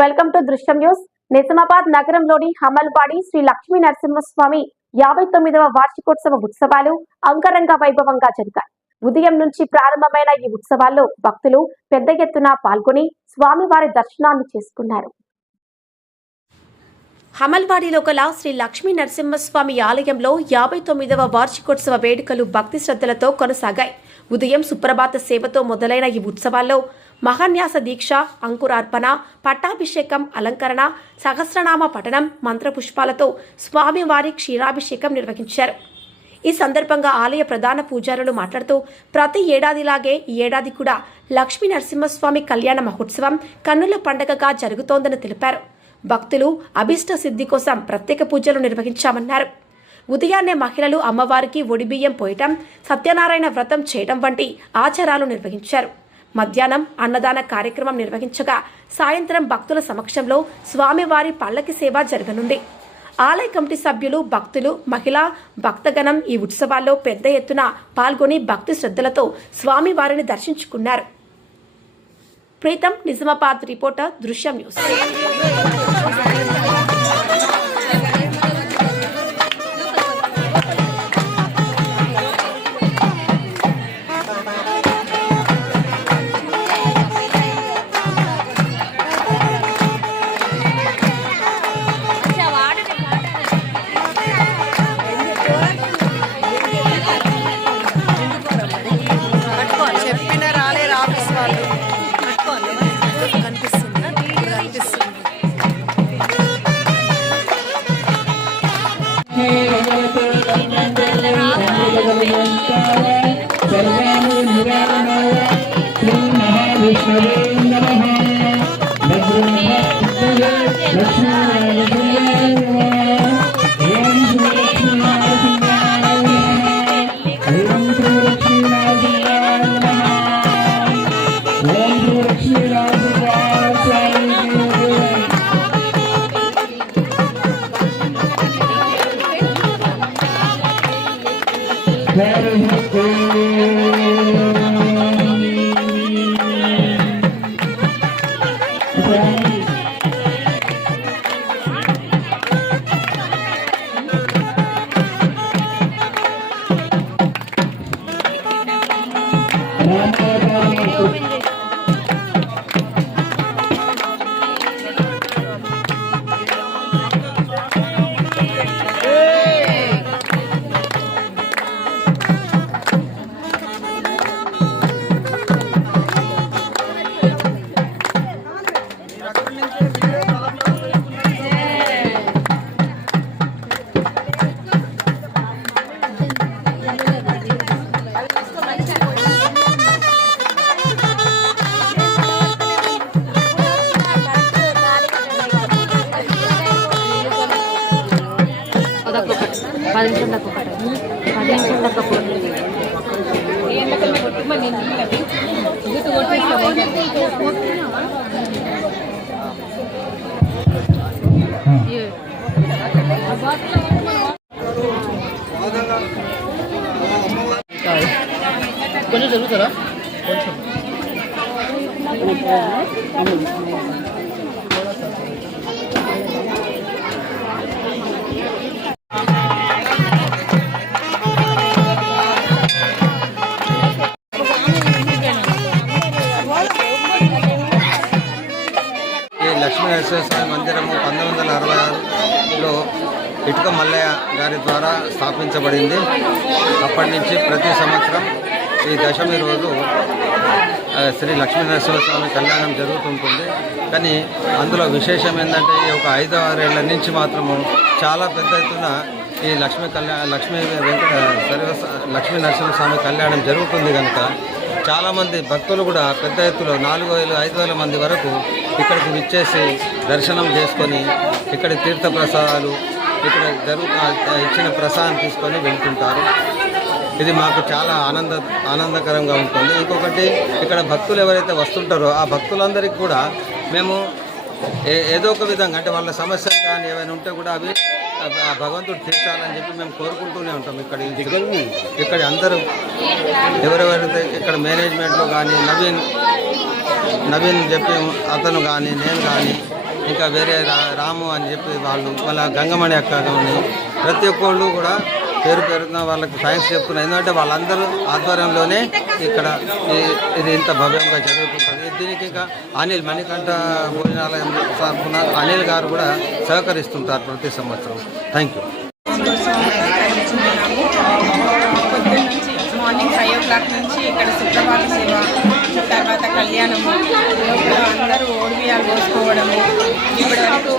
Welcome to దృశ్యం news. Nizamabad నగరంలోని హమల్వాడి శ్రీ లక్ష్మీ నరసింహస్వామి 59వ వార్షికోత్సవ ఉత్సవాలు అంగరంగ వైభవంగా జరిగాయి. ఉదయం నుంచి ప్రారంభమైన ఈ ఉత్సవాల్లో భక్తులు పెద్ద ఎత్తున పాల్గొని స్వామివారి దర్శనాన్ని చేసుకున్నారు. హమల్వాడిలో గల శ్రీ లక్ష్మీ నరసింహస్వామి ఆలయంలో 59వ వార్షికోత్సవ వేడుకలు భక్తి శ్రద్ధలతో కొనసాగాయి. ఉదయం సుప్రభాత సేవతో మొదలైన ఈ ఉత్సవాల్లో మహాన్యాస దీక్ష, అంకురార్పణ, పట్టాభిషేకం, అలంకరణ, సహస్రనామ పఠనం, మంత్రపుష్పాలతో స్వామివారి క్షీరాభిషేకం నిర్వహించారు. ఈ సందర్భంగా ఆలయ ప్రధాన పూజారులు మాట్లాడుతూ ప్రతి ఏడాదిలాగే ఈ ఏడాది కూడా లక్ష్మీ నరసింహస్వామి కళ్యాణ మహోత్సవం కన్నుల పండగగా జరుగుతోందని తెలిపారు. భక్తులు అభిష్ట సిద్ధి కోసం ప్రత్యేక పూజలు నిర్వహించామన్నారు. ఉదయాన్నే మహిళలు అమ్మవారికి ఒడిబియ్యం పోయటం, సత్యనారాయణ వ్రతం చేయడం వంటి ఆచారాలు నిర్వహించారు. మధ్యాహ్నం అన్నదాన కార్యక్రమం నిర్వహించగా సాయంత్రం భక్తుల సమక్షంలో స్వామివారి పల్లకి సేవ జరగనుంది. ఆలయ కమిటీ సభ్యులు, భక్తులు, మహిళా భక్తగణం ఈ ఉత్సవాల్లో పెద్ద ఎత్తున పాల్గొని భక్తి శ్రద్ధలతో స్వామివారిని దర్శించుకున్నారు. ప్రీతం, నిజామాబాద్ రిపోర్టర్, దృశ్యం న్యూస్. కొంచెం జరుగుతారా కొంచెం లక్ష్మీ నరసింహస్వామి మందిరము 1966లో ఇటుక మల్లయ్య గారి ద్వారా స్థాపించబడింది. అప్పటి నుంచి ప్రతి సంవత్సరం ఈ దశమి రోజు శ్రీ లక్ష్మీ నరసింహస్వామి కళ్యాణం జరుగుతుంటుంది. కానీ అందులో విశేషం ఏంటంటే ఈ ఒక 5-6 ఏళ్ల నుంచి మాత్రము చాలా పెద్ద ఎత్తున ఈ లక్ష్మీ నరసింహస్వామి కళ్యాణం జరుగుతుంది కనుక చాలామంది భక్తులు కూడా పెద్ద ఎత్తులో 4,000-5,000 మంది వరకు ఇక్కడికి విచ్చేసి దర్శనం చేసుకొని ఇక్కడ తీర్థ ప్రసాదాలు ఇక్కడ ఇచ్చిన ప్రసాదం తీసుకొని వెళ్తుంటారు. ఇది మాకు చాలా ఆనందకరంగా ఉంటుంది. ఇంకొకటి ఇక్కడ భక్తులు ఎవరైతే వస్తుంటారో ఆ భక్తులందరికీ కూడా మేము ఏదో ఒక విధంగా అంటే వాళ్ళ సమస్యలు కానీ ఏమైనా ఉంటే కూడా అవి భగవంతుడు తీర్చాలని చెప్పి మేము కోరుకుంటూనే ఉంటాం. ఇక్కడ అందరూ ఎవరెవరైతే ఇక్కడ మేనేజ్మెంట్లో కానీ నవీన్ చెప్పి అతను కానీ నేను కానీ ఇంకా వేరే రాము అని చెప్పి వాళ్ళు వాళ్ళ గంగమణి అక్క కానీ ప్రతి ఒక్కళ్ళు కూడా పేరు పేరున వాళ్ళకి థ్యాంక్స్ చెప్తున్నారు. ఎందుకంటే వాళ్ళందరూ ఆధ్వర్యంలోనే ఇక్కడ ఇది ఇంత భవ్యంగా జరుగుతుంటుంది. దీనికి ఇంకా అనిల్ మణికంఠ భోజనాలయం తరఫున అనిల్ గారు కూడా సహకరిస్తుంటారు ప్రతి సంవత్సరం. Thank you. పొద్దున్న నుంచి మార్నింగ్ 5 o'clock నుంచి ఇక్కడ సుప్రభాత సేవ, తర్వాత కళ్యాణము, లోపల అందరూ ఓడిబియ్యాలు పోసుకోవడము, ఇప్పటి వరకు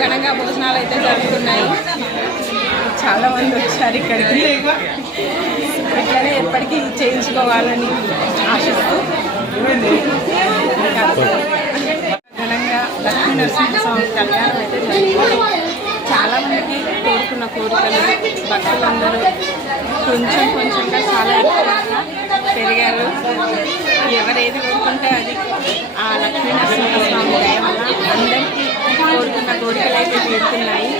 ఘనంగా భోజనాలు అయితే జరుగుతున్నాయి. చాలామంది వచ్చారు ఇక్కడికి. ఇట్లనే ఎప్పటికీ చేయించుకోవాలని ఆశిస్తూ ఘనంగా లక్ష్మీ నరసింహస్వామి కళ్యాణం అయితే జరుగుతుంది. చాలామందికి కోరుకున్న కోరికలు భక్తులందరూ కొంచెం కొంచెంగా చాలా ఎక్కువగా పెరిగారు. ఎవరేది కోరుకుంటే అది ఆ లక్ష్మీ నరసింహస్వామి దయ వల్ల అందరికీ కోరుకున్న కోరికలు అయితే తీరుతున్నాయి.